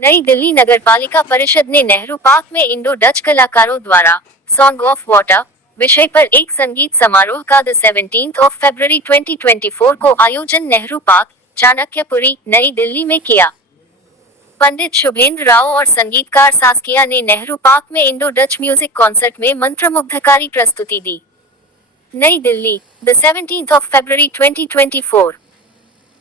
नई दिल्ली नगरपालिका परिषद ने नेहरू पार्क में इंडो डच कलाकारों द्वारा सॉन्ग ऑफ वाटर विषय पर एक संगीत समारोह का 17 फरवरी 2024 को आयोजन नेहरू पार्क, चाणक्यपुरी, नई दिल्ली में किया। पंडित शुभेंद्र राव और संगीतकार सास्किया ने नेहरू पार्क में इंडो डच म्यूजिक कॉन्सर्ट में मंत्रमुग्धकारी प्रस्तुति दी। नई दिल्ली, 17 फरवरी 2024।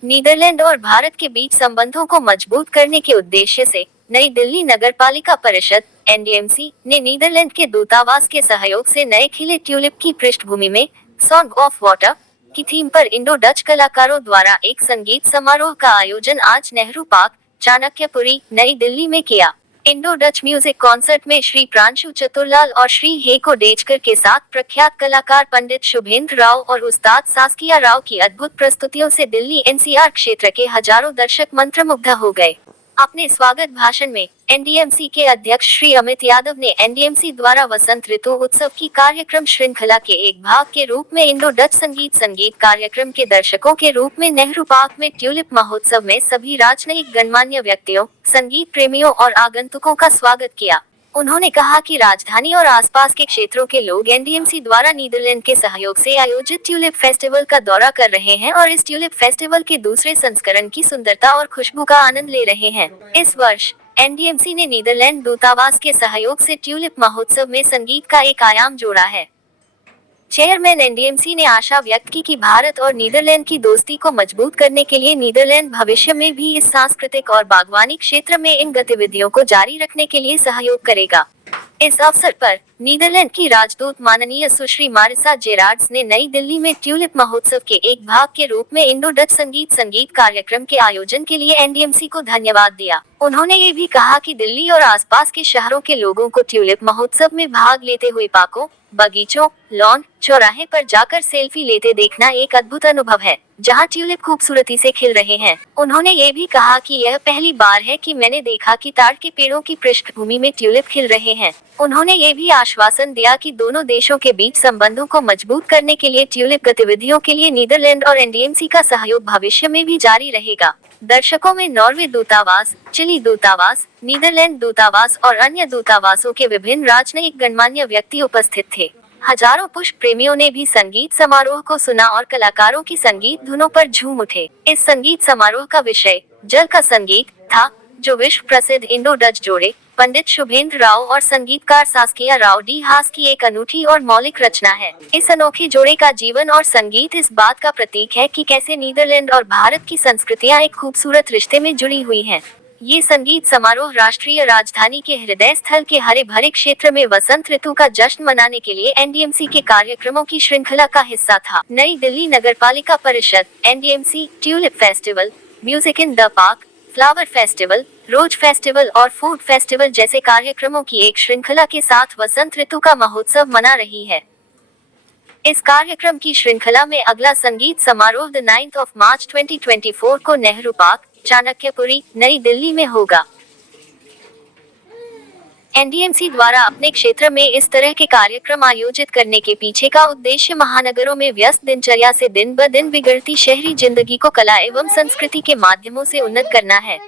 नीदरलैंड और भारत के बीच संबंधों को मजबूत करने के उद्देश्य से नई दिल्ली नगरपालिका परिषद (एनडीएमसी) ने नीदरलैंड के दूतावास के सहयोग से नए खिले ट्यूलिप की पृष्ठभूमि में सॉन्ग ऑफ वाटर की थीम पर इंडो डच कलाकारों द्वारा एक संगीत समारोह का आयोजन आज नेहरू पार्क, चाणक्यपुरी, नई दिल्ली में किया। इंडो डच म्यूजिक कॉन्सर्ट में श्री प्रांशु चतुरलाल और श्री हेको डेजकर के साथ प्रख्यात कलाकार पंडित शुभेंद्र राव और उस्ताद सास्किया राव की अद्भुत प्रस्तुतियों से दिल्ली एनसीआर क्षेत्र के हजारों दर्शक मंत्रमुग्ध हो गए। अपने स्वागत भाषण में एनडीएमसी के अध्यक्ष श्री अमित यादव ने एनडीएमसी द्वारा वसंत ऋतु उत्सव की कार्यक्रम श्रृंखला के एक भाग के रूप में इंडो डच संगीत कार्यक्रम के दर्शकों के रूप में नेहरू पार्क में ट्यूलिप महोत्सव में सभी राजनयिक गणमान्य व्यक्तियों, संगीत प्रेमियों और आगंतुकों का स्वागत किया। उन्होंने कहा कि राजधानी और आसपास के क्षेत्रों के लोग एनडीएमसी द्वारा नीदरलैंड के सहयोग से आयोजित ट्यूलिप फेस्टिवल का दौरा कर रहे हैं और इस ट्यूलिप फेस्टिवल के दूसरे संस्करण की सुंदरता और खुशबू का आनंद ले रहे हैं। इस वर्ष एनडीएमसी ने नीदरलैंड दूतावास के सहयोग से ट्यूलिप महोत्सव में संगीत का एक आयाम जोड़ा है। चेयरमैन एनडीएमसी ने आशा व्यक्त की कि भारत और नीदरलैंड की दोस्ती को मजबूत करने के लिए नीदरलैंड भविष्य में भी इस सांस्कृतिक और बागवानी क्षेत्र में इन गतिविधियों को जारी रखने के लिए सहयोग करेगा। इस अवसर पर नीदरलैंड की राजदूत माननीय सुश्री मारिसा जेरार्ड्स ने नई दिल्ली में ट्यूलिप महोत्सव के एक भाग के रूप में इंडो डच संगीत कार्यक्रम के आयोजन के लिए एनडीएमसी को धन्यवाद दिया। उन्होंने ये भी कहा कि दिल्ली और आसपास के शहरों के लोगों को ट्यूलिप महोत्सव में भाग लेते हुए पार्कों, बगीचों, लॉन, चौराहे पर जाकर सेल्फी लेते देखना एक अद्भुत अनुभव है, जहां ट्यूलिप खूबसूरती से खिल रहे हैं। उन्होंने ये भी कहा कि यह पहली बार है कि मैंने देखा कि ताड़ के पेड़ों की पृष्ठभूमि में ट्यूलिप खिल रहे हैं। उन्होंने ये भी आश्वासन दिया कि दोनों देशों के बीच संबंधों को मजबूत करने के लिए ट्यूलिप गतिविधियों के लिए नीदरलैंड और एनडीएमसी का सहयोग भविष्य में भी जारी रहेगा। दर्शकों में नॉर्वे दूतावास, चिली दूतावास, नीदरलैंड दूतावास और अन्य दूतावासों के विभिन्न राजनयिक गणमान्य व्यक्ति उपस्थित थे। हजारों पुष्प प्रेमियों ने भी संगीत समारोह को सुना और कलाकारों की संगीत धुनों पर झूम उठे। इस संगीत समारोह का विषय जल का संगीत था, जो विश्व प्रसिद्ध इंडो डच जोड़े पंडित शुभेंद्र राव और संगीतकार सास्किया राव डी हास की एक अनूठी और मौलिक रचना है। इस अनोखे जोड़े का जीवन और संगीत इस बात का प्रतीक है कि कैसे नीदरलैंड और भारत की संस्कृतियां एक खूबसूरत रिश्ते में जुड़ी हुई हैं। ये संगीत समारोह राष्ट्रीय राजधानी के हृदय स्थल के हरे भरे क्षेत्र में वसंत ऋतु का जश्न मनाने के लिए एनडीएमसी के कार्यक्रमों की श्रृंखला का हिस्सा था। नई दिल्ली नगरपालिका परिषद, NDMC, tulip festival, music in the park, flower festival, rose festival और फूड फेस्टिवल जैसे कार्यक्रमों की एक श्रृंखला के साथ वसंत ऋतु का महोत्सव मना रही है। इस कार्यक्रम की श्रृंखला में अगला संगीत समारोह 9 मार्च 2024 को नेहरू पार्क, चाणक्यपुरी, नई दिल्ली में होगा। एनडीएमसी द्वारा अपने क्षेत्र में इस तरह के कार्यक्रम आयोजित करने के पीछे का उद्देश्य महानगरों में व्यस्त दिनचर्या से दिन ब दिन बिगड़ती शहरी जिंदगी को कला एवं संस्कृति के माध्यमों से उन्नत करना है।